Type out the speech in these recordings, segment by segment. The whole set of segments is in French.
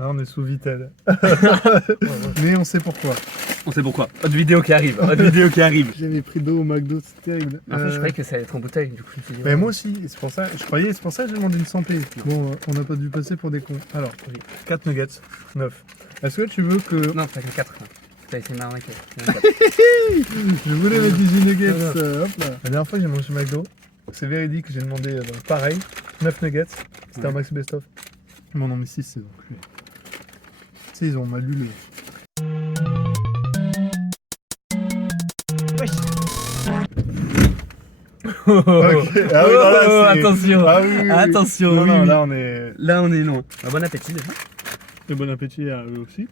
Là, on est sous Vitel. Mais on sait pourquoi. On sait pourquoi. Autre vidéo qui arrive. Autre vidéo qui arrive. J'ai les prix d'eau au McDo, c'est terrible. En fait, je croyais que ça allait être en bouteille. Du coup, je me suis dit, Mais moi aussi, et c'est pour ça, c'est pour ça que j'ai demandé une santé. Bon, on n'a pas dû passer pour des cons. Alors, Oui. 4 nuggets, 9. Est-ce que tu veux que... Non, t'as que 4. T'as essayé de m'arnaquer. Je voulais mettre 18 nuggets, Non, hop là. La dernière fois que j'ai mangé McDo, c'est véridique, j'ai demandé donc pareil, 9 nuggets, c'était un max best-of. Ils m'en ont mis 6, c'est donc lui. Tu sais, ils ont mal lu le... Ok. Ah oui, non, là, c'est- Attention. Ah oui, oui, oui. Attention. Non, oui, non, oui. là on est... loin. Bon appétit déjà. Et bon appétit à eux aussi.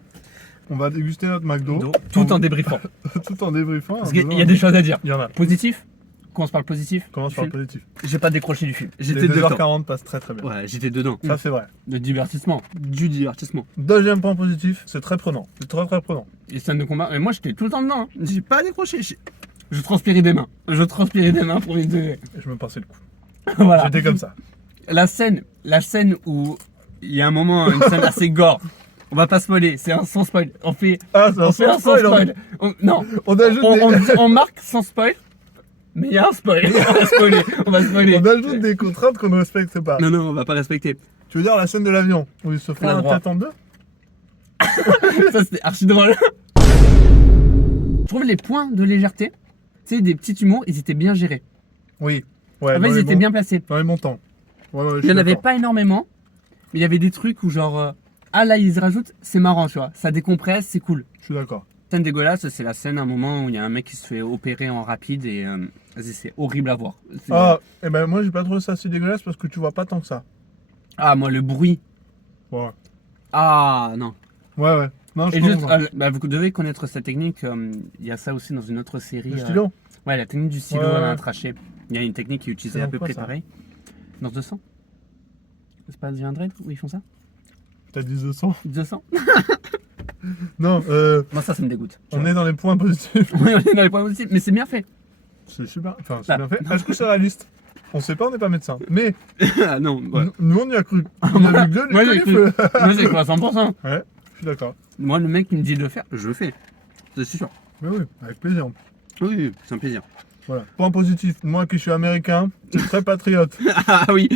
On va déguster notre McDo. Tout en débriefant. Tout en débriefant. Parce qu'il y a des choses à dire. Il y en a. Positif. Commence par le positif. Commence du par le film. positif. J'ai pas décroché du film. Les J'étais dedans. 2h40 passent très très bien. Ouais, j'étais dedans. Ça c'est vrai. Le divertissement. Du divertissement. Deuxième point positif, c'est très prenant. C'est très très prenant. Les scènes de combat. Mais moi, j'étais tout le temps dedans. Hein. J'ai pas décroché. Je transpirais des mains. Je transpirais des mains pour les deux. Et je me passais le coup. Voilà. J'étais comme ça. La scène où il y a un moment, une scène assez gore. On va pas spoiler, c'est un sans spoil. On fait Ah, c'est un sans spoil. Non, On ajoute on marque sans spoil, mais il y a un spoil. On va spoiler. On ajoute des contraintes qu'on ne respecte pas. Non, on va pas respecter. Tu veux dire la scène de l'avion où il se fait On a un le droit. tête en deux? Ça, c'était archi drôle. Je trouve les points de légèreté, tu sais, des petits humours, ils étaient bien gérés. Oui. Ouais, En fait, ils étaient bien placés. Dans les montants. Ouais, ouais, je Il y suis en avait d'accord. pas énormément, mais il y avait des trucs où genre, ah là, ils rajoutent, c'est marrant, tu vois. Ça décompresse, c'est cool. Je suis d'accord. Scène dégueulasse, c'est la scène à un moment où il y a un mec qui se fait opérer en rapide et vas-y, c'est horrible à voir. Ah, et ben moi j'ai pas trouvé ça si dégueulasse parce que tu vois pas tant que ça. Ah, moi le bruit. Ouais. Ah non. Ouais. Non, je Et juste, comprends. bah, vous devez connaître cette technique. Il y a ça aussi dans une autre série. Le stylo. Ouais, la technique du stylo Ouais. à traché. Il y a une technique qui est utilisée C'est à dans peu quoi, près ça pareil. Dans 200. C'est pas The 100 où ils font ça T'as dit 200? 200. Non, Moi ça me dégoûte. on est dans les points positifs. Oui, on est dans les points positifs, mais c'est bien fait. C'est super. Enfin, c'est Ah. bien fait. Est-ce que c'est réaliste? On sait pas, on n'est pas médecin. Mais Ah non, ouais. nous on y a cru. On a vu que Moi le j'ai cru. feu. Moi j'ai cru à 100%. Ouais, je suis d'accord. Moi le mec qui me dit de le faire, je le fais. C'est sûr. Mais oui, avec plaisir. Oui, c'est un plaisir. Voilà. Point positif, moi qui suis américain, c'est très patriote. Ah oui.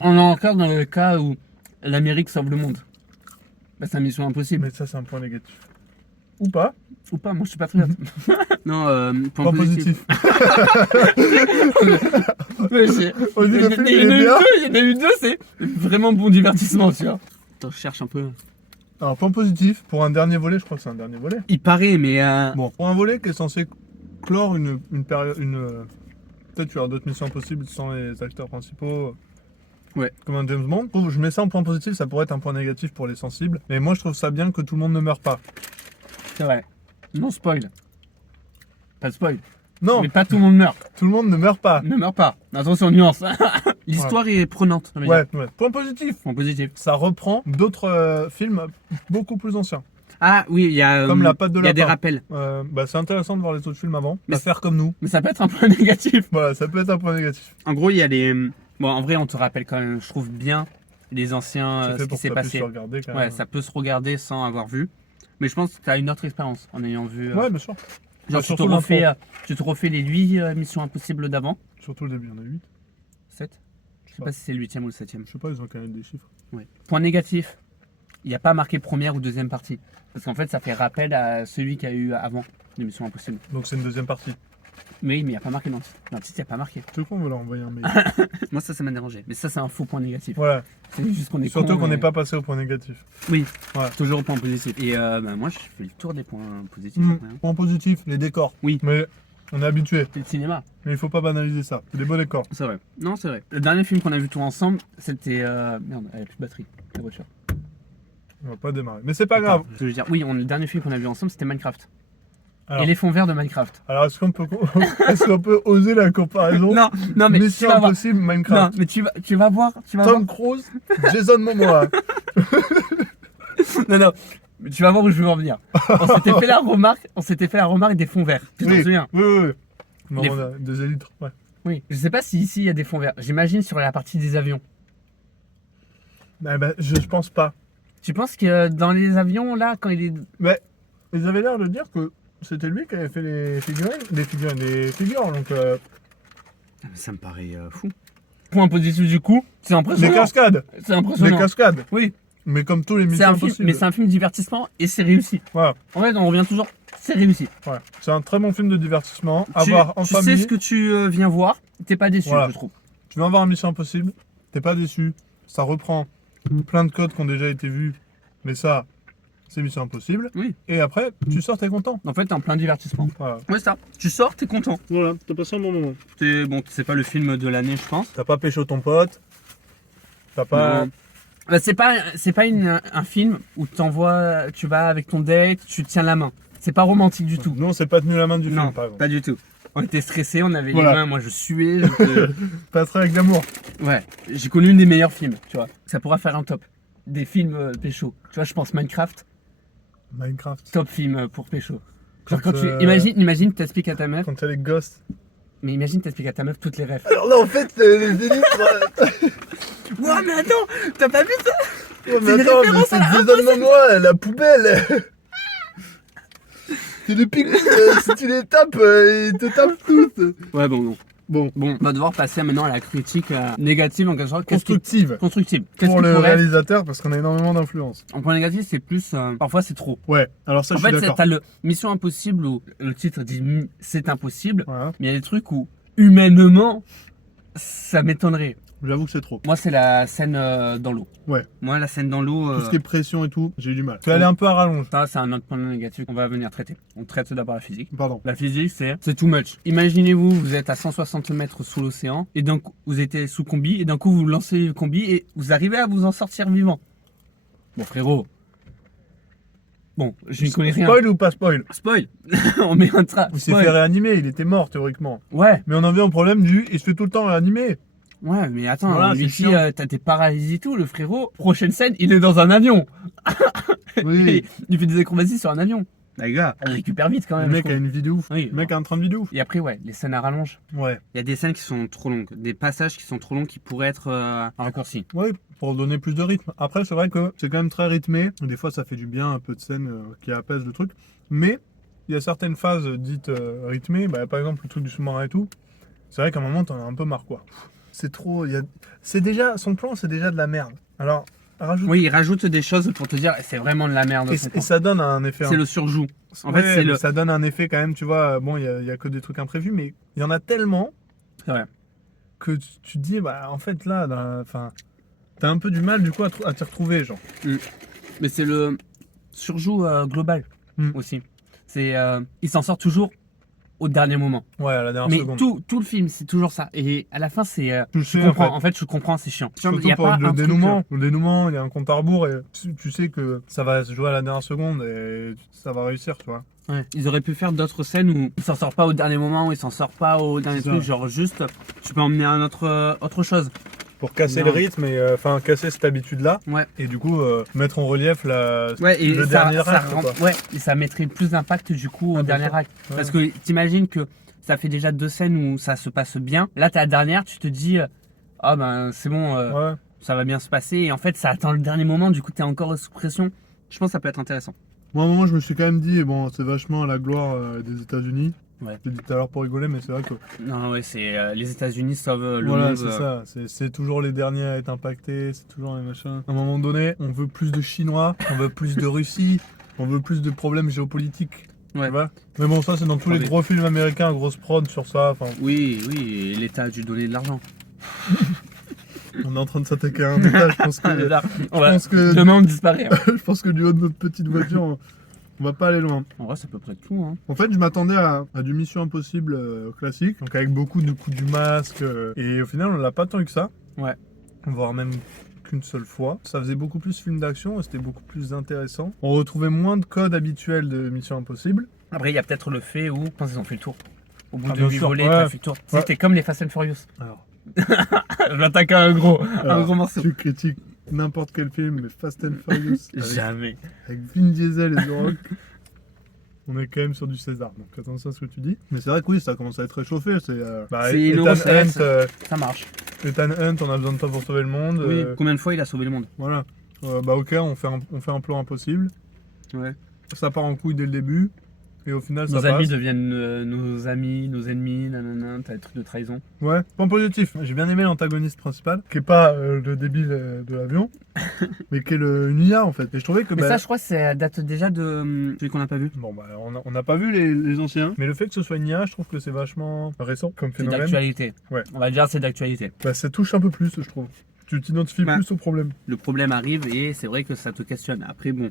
On est encore dans le cas où l'Amérique sauve le monde. Bah, c'est une mission impossible. Mais ça, c'est un point négatif. Ou pas? Ou pas, moi je suis patriote. Non, point Point positif. positif. Ouais, On dit le film, il il y en a est eu bien. deux, il y en a eu deux, c'est vraiment bon divertissement, tu vois. Attends, je cherche un peu. Alors, point positif, pour un dernier volet, je crois que c'est un dernier volet. Il paraît, mais Bon, pour un volet qui est censé clore une période. Peut-être tu as d'autres missions possibles sans les acteurs principaux. Ouais. Comme un James Bond. Je mets ça en point positif, ça pourrait être un point négatif pour les sensibles. Mais moi, je trouve ça bien que tout le monde ne meure pas. c'est vrai. Non spoil. Pas de spoil. Non, Mais pas tout le monde meurt. tout le monde ne meurt pas. Ne meurt pas. Attention, nuance. L'histoire est prenante. ça veut dire. Ouais. Point positif. Point positif. Ça reprend d'autres films beaucoup plus anciens. Ah oui, il y a. Comme La Patte de Il y a des lapin. rappels. C'est intéressant de voir les autres films avant. Mais Pas faire comme nous. Mais ça peut être un point négatif. Voilà, ça peut être un point négatif. En gros, il y a les. Bon, en vrai, on te rappelle quand même, je trouve bien les anciens, C'est ce fait qui pour s'est que ça puisse passé. se regarder quand Ouais, même. ça peut se regarder sans avoir vu. Mais je pense que tu as une autre expérience en ayant vu. Ouais, bien sûr. Genre, Ah, tu te surtout refais, tu te refais les 8 missions impossibles d'avant. Surtout le début, il y en a 8. 7. Je sais pas si c'est le 8e ou le 7e. Je sais pas, ils ont quand même des chiffres. Ouais. Point négatif, il n'y a pas marqué première ou deuxième partie. Parce qu'en fait, ça fait rappel à celui qu'il y a eu avant les missions impossibles. Donc c'est une deuxième partie. Mais il n'y a pas marqué dans le titre. Dans le titre, il n'y a pas marqué. Tu veux qu'on va leur envoyer un mail? Moi, ça m'a dérangé. Mais ça, c'est un faux point négatif. Voilà. C'est juste qu'on est Surtout con, qu'on mais- n'est pas passé au point négatif. Oui, Ouais. toujours au point positif. Et moi, je fais le tour des points positifs. Mmh. après, hein. Point positif, les décors. Oui. Mais on est habitué. C'est le cinéma. Mais il faut pas banaliser ça. C'est des beaux décors. C'est vrai. Non, c'est vrai. Le dernier film qu'on a vu tous ensemble, c'était. Merde, elle a plus de batterie, la voiture. On va pas démarrer. Mais c'est pas Attends, grave. je veux dire, oui, le dernier film qu'on a vu ensemble, c'était Minecraft. Alors, Et les fonds verts de Minecraft. alors est-ce qu'on peut oser la comparaison? Non, mais tu Mission vas voir. Impossible, Non, Minecraft. mais tu vas voir. Tom Cruise, Jason Momoa. Non, mais tu vas voir où je veux en venir. On s'était fait la remarque des fonds verts. Tu t'en souviens? Oui. Les- Non, des élytres, ouais. Oui. Je sais pas si ici il y a des fonds verts. J'imagine sur la partie des avions. Je pense pas. Tu penses que dans les avions, là, quand il est... Mais ils avaient l'air de dire que c'était lui qui avait fait les figures, donc Ça me paraît fou. Point positif du coup, c'est des impressionnant. cascades, C'est impressionnant. des cascades. Oui, Mais comme tous les c'est Missions un film, Impossibles. mais c'est un film divertissement et c'est réussi. Voilà, En fait, on revient toujours, c'est réussi. voilà. C'est un très bon film de divertissement. À Tu, voir en tu famille. sais ce que tu viens voir, t'es pas déçu, Voilà. je trouve. Tu vas voir un Mission Impossible, t'es pas déçu. Ça reprend plein de codes qui ont déjà été vus, mais ça, c'est Mission Impossible. Oui. Et après, tu sors, t'es content. En fait, t'es en plein divertissement. Voilà. Ouais, ça. Tu sors, t'es content. Voilà, t'as passé un bon moment. C'est pas le film de l'année, je pense. T'as pas pécho ton pote. T'as pas. Non. Bah, c'est pas un film où tu vas avec ton date, tu tiens la main. C'est pas romantique du tout. Nous, on s'est pas tenu la main du Non, film, par exemple. pas du tout. On était stressés, on avait Voilà. les mains, moi je suais. Passerait avec l'amour. Ouais, j'ai connu une des meilleurs films, tu vois. Ça pourra faire un top. Des films pécho. Tu vois, je pense Minecraft, Minecraft. top film pour pécho. Genre quand Quand, imagine, t'expliques à ta meuf, Quand t'as les ghosts. mais imagine t'expliques à ta meuf toutes les rêves. Alors là, en fait, les élites. Ouais, mais attends, t'as pas vu ça? Ouais, C'est une mais attends, mais référence c'est à la désolé-moi, la poubelle. C'est des pigouins, si tu les tapes, ils te tapent tous. Ouais, bon, non. Bon, Bon, on va devoir passer maintenant à la critique négative en quelque sorte. constructive. Constructive. Qu'est-ce Pour qui le pourrait... réalisateur, parce qu'on a énormément d'influence. En point négatif, c'est plus... parfois, c'est trop. Ouais, alors ça, En je suis fait, d'accord. t'as le Mission Impossible où le titre dit c'est impossible, Voilà, mais il y a des trucs où, humainement, ça m'étonnerait. j'avoue que c'est trop. Moi, c'est la scène dans l'eau. Ouais. Moi, la scène dans l'eau, Tout ce qui est pression et tout, j'ai eu du mal. Tu es allé un peu à rallonge. ça, c'est un autre point négatif qu'on va venir traiter. On traite d'abord la physique. Pardon. La physique, c'est too much. Imaginez-vous, vous êtes à 160 mètres sous l'océan, et d'un coup, vous êtes sous combi, et d'un coup, vous lancez le combi, et vous arrivez à vous en sortir vivant. Bon, frérot. Bon, je n'y connais rien. Spoil ou pas spoil? Spoil. On met un train. Il s'est fait réanimer, il était mort théoriquement. Ouais, Mais on en vient au problème il se fait tout le temps réanimer. ouais, mais attends, Voilà, lui c'est dit, chiant. t'as tes paralysies et tout, le frérot. Prochaine scène, il est dans un avion. Oui. Et il fait des acrobaties sur un avion. Les gars, elle récupère vite quand Le même. mec je a trouve. une vie de ouf. Oui, Le mec a un train de vie de ouf. Et après, ouais, les scènes à rallonge. Ouais. Il y a des scènes qui sont trop longues, des passages qui sont trop longs qui pourraient être raccourcis. Ouais, pour donner plus de rythme. Après, c'est vrai que c'est quand même très rythmé. Des fois, ça fait du bien, un peu de scène qui apaise le truc. Mais il y a certaines phases dites rythmées. Bah, par exemple, le truc du sous-marin et tout. C'est vrai qu'à un moment, t'en as un peu marre, quoi. C'est trop. C'est déjà. Son plan, c'est déjà de la merde. Alors, rajoute. Oui, il rajoute des choses pour te dire c'est vraiment de la merde. Et ça donne un effet. C'est le surjoue. En Ouais, fait, c'est mais le. ça donne un effet quand même, tu vois. Bon, il y a que des trucs imprévus, mais il y en a tellement C'est vrai. que tu te dis, bah, en fait, là, enfin, t'as un peu du mal, du coup, à t'y retrouver, genre. Mais c'est le surjoue global Mm. aussi. C'est, il s'en sort toujours au dernier moment. Ouais, à la dernière Mais seconde. tout le film, c'est toujours ça. Et à la fin, c'est. Tu Je sais, comprends. En fait, je comprends, c'est chiant. Surtout Il y a pour pas le un truc, dénouement. Le dénouement, il y a un compte à rebours et tu sais que ça va se jouer à la dernière seconde et ça va réussir, tu vois. Ouais. Ils auraient pu faire d'autres scènes où il s'en sort pas au dernier moment, où il s'en sort pas au dernier C'est truc, ça. genre juste tu peux emmener un autre chose. Pour casser Non. le rythme et enfin casser cette habitude-là. Ouais. Et du coup, mettre en relief Ouais, et le ça, dernier ça acte, quoi. ouais, et ça mettrait plus d'impact du coup au Ah, bien dernier sûr. acte. Ouais. Parce que t'imagines que ça fait déjà 2 scènes où ça se passe bien. Là, t'as la dernière, tu te dis ah ben c'est bon, Ouais. ça va bien se passer. Et en fait, ça attend le dernier moment, du coup t'es encore sous pression. Je pense que ça peut être intéressant. Moi, à un moment, je me suis quand même dit, bon, c'est vachement à la gloire des États-Unis. Ouais. Je l'ai dit tout à l'heure pour rigoler, mais c'est vrai que. Non, ouais, c'est les États-Unis sauvent le Voilà, monde. c'est ça. C'est toujours les derniers à être impactés, c'est toujours les machins. À un moment donné, on veut plus de Chinois, on veut plus de Russie, on veut plus de problèmes géopolitiques. Ouais. Tu vois. Mais bon, ça, c'est dans tous les Attendez. gros films américains, grosse prod sur ça. Enfin, Oui, oui, et l'État a dû donner de l'argent. on est en train de s'attaquer à un état. Je pense que, pense que- Demain, on disparaît. Hein. je pense que du haut de notre petite voiture, on va pas aller loin. En vrai, c'est à peu près tout. Hein. En fait, je m'attendais à du Mission Impossible classique, donc avec beaucoup de coups du masque. Et au final, on l'a pas tant eu que ça. Ouais. Voire même qu'une seule fois. Ça faisait beaucoup plus film d'action et c'était beaucoup plus intéressant. On retrouvait moins de codes habituels de Mission Impossible. Après, il y a peut-être le fait où, quand ils ont fait le tour, au bout Ah, de bien 8 sûr, volets, ouais. t'as fait le tour. Ouais. C'était comme les Fast and Furious. Alors, Je m'attaque à un gros morceau. tu critiques n'importe quel film, mais Fast and Furious Jamais. avec Vin Diesel et The Rock, on est quand même sur du César. Donc attention à ce que tu dis. Mais c'est vrai que oui, ça commence à être réchauffé. C'est C'est une Ethan recette. Hunt, Ça marche. Ethan Hunt, on a besoin de toi pour sauver le monde. Oui. Combien de fois il a sauvé le monde? Voilà. bah ok, on fait un plan impossible. Ouais. Ça part en couille dès le début. Et au final, ça Nos passe. amis deviennent nos amis, nos ennemis, nanana, t'as des trucs de trahison. Ouais, point positif. J'ai bien aimé l'antagoniste principal, qui est pas le débile de l'avion, mais qui est une IA en fait. Et je trouvais que. Mais ça, je crois que ça date déjà de celui qu'on n'a pas vu. Bon, bah, on n'a pas vu les anciens, mais le fait que ce soit une IA, je trouve que c'est vachement récent comme C'est phénomène. d'actualité. Ouais. On va dire c'est d'actualité. Bah, ça touche un peu plus, je trouve. Tu t'identifies Bah. plus au problème. Le problème arrive et c'est vrai que ça te questionne. Après, bon,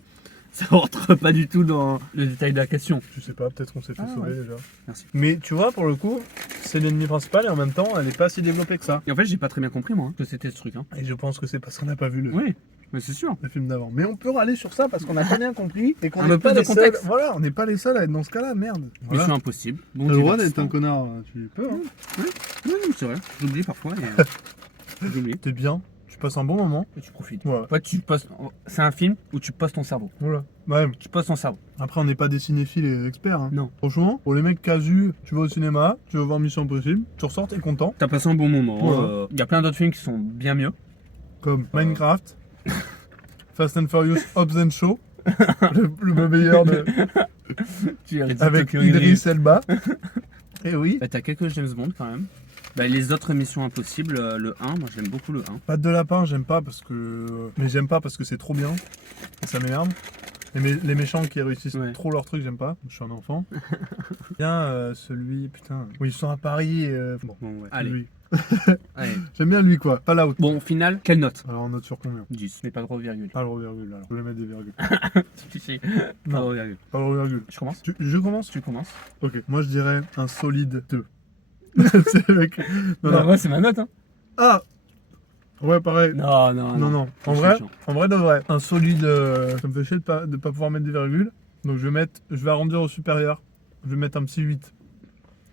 ça rentre pas du tout dans le détail de la question. Tu sais pas, peut-être qu'on s'est fait sauver Ouais. déjà. Merci. Mais tu vois, pour le coup, c'est l'ennemi principal et en même temps, elle est pas si développée que ça. Et en fait, j'ai pas très bien compris, moi, que c'était ce truc. Hein. Et je pense que c'est parce qu'on n'a pas vu Oui, mais c'est sûr. le film d'avant. Mais on peut râler sur ça parce qu'on n'a pas bien compris et qu'on Un n'est peu pas plus de les seuls. contexte. Voilà, on n'est pas les seuls à être dans ce cas-là, merde. Voilà. Mission impossible. Bon T'as le droit d'être divertissement. un connard, tu peux, hein. Oui, non, c'est vrai. J'oublie parfois. J'oublie. T'es bien, tu passes un bon moment. Et tu profites. Voilà. Ouais, tu poses. C'est un film où tu poses ton cerveau. Voilà. Ouais. Tu poses ton cerveau. Après, on n'est pas des cinéphiles et des experts. Hein. Non. Franchement, pour les mecs casus, tu vas au cinéma, tu vas voir Mission Impossible, tu ressors, t'es content. T'as passé un bon moment. Ouais. Il y a plein d'autres films qui sont bien mieux. Comme Minecraft, Fast and Furious, Hobbs and Shaw, le meilleur de... avec Idris Elba. Et oui. Bah, t'as quelques James Bond quand même. Bah, les autres Missions Impossibles, le 1, moi j'aime beaucoup le 1. Patte de lapin, j'aime pas parce que. Mais j'aime pas parce que c'est trop bien. Et ça m'énerve. Les méchants qui réussissent Ouais. trop leur truc, j'aime pas. Je suis un enfant. Bien celui, putain, où ils sont à Paris. Bon, Bon, ouais. c'est Allez. lui. Allez. J'aime bien lui quoi, pas l'out. Bon, au final, quelle note? Alors on note sur combien? 10, mais pas de virgule. Pas le virgule alors. Je vais mettre des virgules. Pas de virgule. Pas le virgule. Je commence? Je commence? Tu commences? Ok. Moi je dirais un solide 2. C'est le mec. Non, non. Ouais, c'est ma note, hein. Ah ouais, pareil. Non, non, Non. En vrai de vrai. Un solide. Ça me fait chier de pas pouvoir mettre des virgules. Donc je vais arrondir au supérieur. Je vais mettre un petit 8.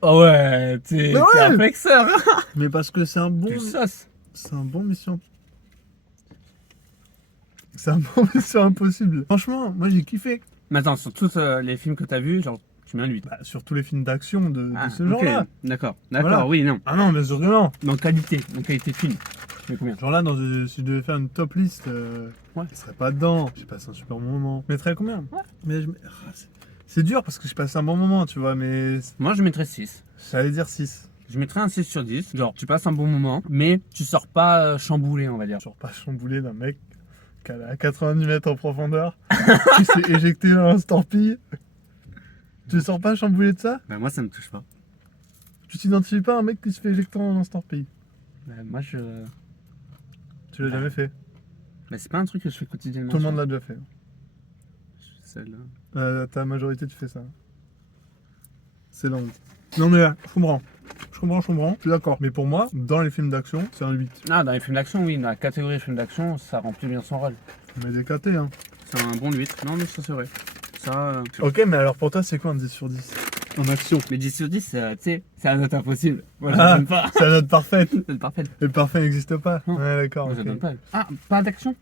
Oh ouais, t'es Mais ouais. un flexeur. Mais parce que c'est un bon. Du sauce. C'est un bon mission. C'est un bon mission impossible. Franchement, moi j'ai kiffé. Maintenant, sur tous les films que t'as vus, genre, tu mets un 8. Bah, sur tous les films d'action de ce ok. genre-là. D'accord, Voilà. oui, non. Ah non, bien sûr que non. Dans qualité de film. Tu mets combien? Genre là, si je devais faire une top liste, Ouais. il serait pas dedans. J'ai passé un super bon moment. Je mettrais combien? Mais c'est dur parce que j'ai passé un bon moment, tu vois, mais Moi, je mettrais 6. j'allais dire 6. Je mettrais un 6 sur 10. Genre, tu passes un bon moment, mais tu sors pas chamboulé, on va dire. Genre pas chamboulé d'un mec qui est à 90 mètres en profondeur, qui s'est éjecté dans un stampille. Tu sors pas chamboulé de ça? Bah, moi, ça me touche pas. Tu t'identifies pas à un mec qui se fait éjecter dans un stampille? Bah, moi, je. Tu l'as jamais fait? Bah, c'est pas un truc que je fais quotidiennement. Tout le monde l'a déjà fait. Celle-là. Ta majorité, tu fais ça. C'est la honte. Non mais là, je comprends. Je suis d'accord. Mais pour moi, dans les films d'action, c'est un 8. Ah, dans les films d'action, oui. Dans la catégorie films d'action, ça remplit bien son rôle. On met des KT, hein. C'est un bon 8. Non, mais ça, c'est vrai. Ça. Ok, mais alors pour toi, c'est quoi un 10 sur 10 en action? Mais 10 sur 10, tu sais, c'est la note impossible. Moi, je Ah, la donne pas. c'est la note parfaite. C'est parfait. Et le parfait n'existe pas. Non. Ouais, d'accord. Moi, je ok. la donne pas. Ah, pas d'action?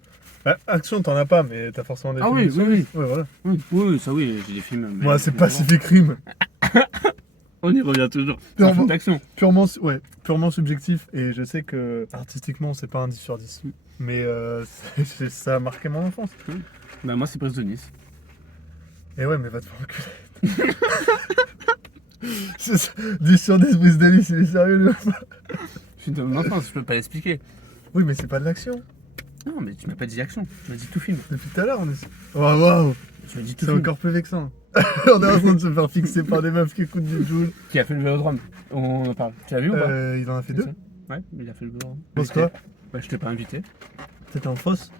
Bah, action, t'en as pas, mais t'as forcément des Ah films. oui, d'action. oui, Ouais, voilà. Oui, ça oui, j'ai des films. mais- Moi, c'est mais Pacific Rim. On y revient toujours. C'est un Purement- film d'action. Purement subjectif. Et je sais que artistiquement, c'est pas un 10 sur 10. Mais ça a marqué mon enfance. Bah, moi, c'est Brise de Nice. Et ouais, mais va te faire enculer. C'est ça. 10 sur 10, Brice Delis, il est sérieux, le Je suis de mon enfance, je peux pas l'expliquer. Oui, mais c'est pas de l'action. Non, mais tu m'as pas dit action. Tu m'as dit tout film. Depuis tout à l'heure, on est. Oh, waouh! Tu m'as dit tout C'est film. encore plus vexant. On est en train de se faire fixer par des meufs qui écoutent du Joule. Qui a fait le vélodrome? On en parle. Tu l'as vu ou pas? Il en a fait 2. Ouais, il a fait le vélodrome. Pense quoi? Bah, je t'ai pas invité. T'étais en fausse?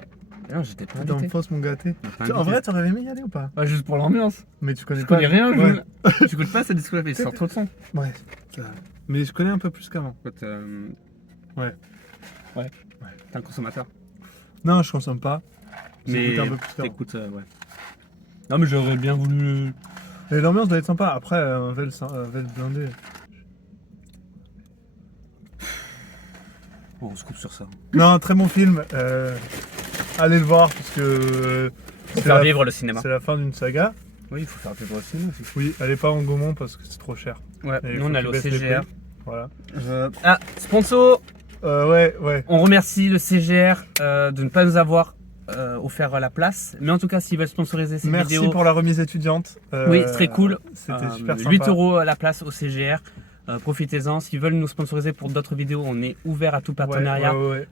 Non, j'étais pas T'étais en invité. fausse, mon gâté. On m'a pas En invité. vrai, t'aurais aimé y aller ou pas? Ouais, juste pour l'ambiance. Mais tu connais Je pas. connais rien, Ouais. je écoute pas cette discours-là, il sort trop de son. Ouais. Mais je connais un peu plus qu'avant. Écoute, Ouais. t'es un consommateur. Non, je consomme pas. Mais J'écoute un peu plus qu'avant. t'écoutes, ouais. Non, mais j'aurais bien voulu. Et l'ambiance doit être sympa. Après, un vel blindé. Bon, on se coupe sur ça. Non, très bon film. Allez le voir parce que Faut faire vivre le cinéma. c'est la fin d'une saga. Oui, il faut faire vivre le cinéma aussi. Oui, allez pas en Gaumont parce que c'est trop cher. Ouais, Et nous faut on a qu'ils le baissent les CGR. prix. Voilà. Ah, sponsor. Ouais. On remercie le CGR de ne pas nous avoir offert la place. Mais en tout cas, s'ils veulent sponsoriser ces Merci vidéos, pour la remise étudiante. oui, c'est très cool. C'était super sympa. 8 € à la place au CGR. Profitez-en. S'ils veulent nous sponsoriser pour d'autres vidéos, on est ouvert à tout partenariat. Ouais.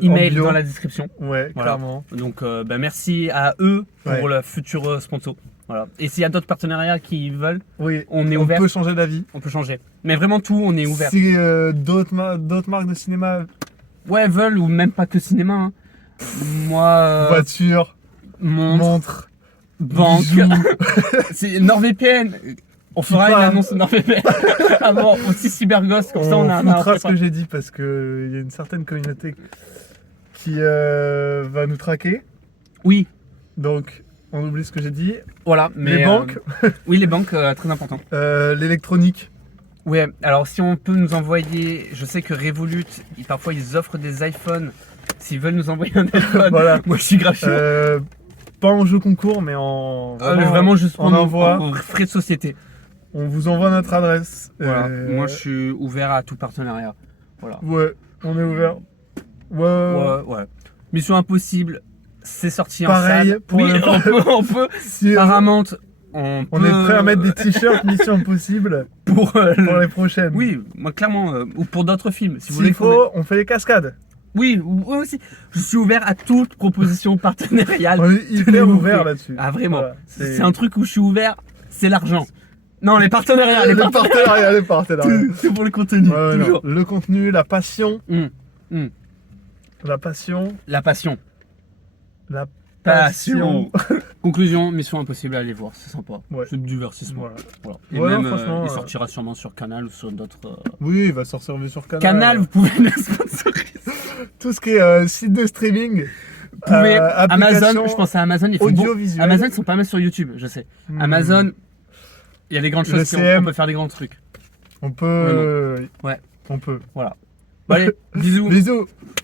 Email en bio. dans la description. Ouais, Voilà. clairement. Donc merci à eux pour Ouais. le futur sponsor. Voilà. Et s'il y a d'autres partenariats qui veulent, Oui, on est ouvert. peut changer d'avis. On peut changer. Mais vraiment tout, on est ouvert. Si d'autres marques de cinéma, Ouais, veulent ou même pas que cinéma. Hein. Moi, voiture, montre, montre, banque, bijoux. c'est NordVPN. On fera une pas- annonce NordVPN avant aussi Cyberghost, comme ça on a un foutra ce préparé. que j'ai dit parce que il y a une certaine communauté qui va nous traquer. Oui, Donc, on oublie ce que j'ai dit. voilà. Mais, Les banques, oui, les banques, très important. l'électronique. Ouais, alors si on peut nous envoyer, je sais que Revolut, parfois ils offrent des iPhones. S'ils veulent nous envoyer un iPhone, Voilà. moi je suis grave chaud. Pas en jeu concours, mais en Mais vraiment juste pour on nous envoie. en frais de société. On vous envoie notre adresse. Voilà. Moi je suis ouvert à tout partenariat. Voilà. Ouais, on est ouvert. Ouais. Mission Impossible, c'est sorti Pareil, en salle. pour Oui, le- on peut. Si, Paramount, on on peut. est prêt à mettre des t-shirts Mission Impossible pour. pour les prochaines. Oui, moi clairement, ou pour d'autres films. Si vous S'il voulez qu'on faut, on fait les cascades. Oui, moi aussi. Je suis ouvert à toute proposition partenariale. On est hyper Tenez-vous ouvert prêts. là-dessus. Ah vraiment. Voilà, C'est un truc où je suis ouvert, c'est l'argent. Non, les partenariats, les partenariats, les partenariats. Tout pour le contenu, Ouais, non. toujours. Le contenu, la passion, La passion. la passion. Passion. Conclusion, Mission Impossible à aller voir, c'est sympa. Ouais. C'est du divertissement. Voilà. Voilà. Et Ouais, même, non, franchement, il sortira sûrement sur Canal ou sur d'autres. Oui, il va sortir sur Canal. Canal, vous pouvez le sponsoriser. Tout ce qui est site de streaming. Vous pouvez. application Amazon, je pense à Amazon, ils font bon. audiovisuel. Amazon, ils sont pas mal sur YouTube, je sais. Amazon, il y a des grandes Le choses, CM. on peut faire des grands trucs. On peut. Ouais. On peut. Voilà. Bon, allez, bisous. Bisous.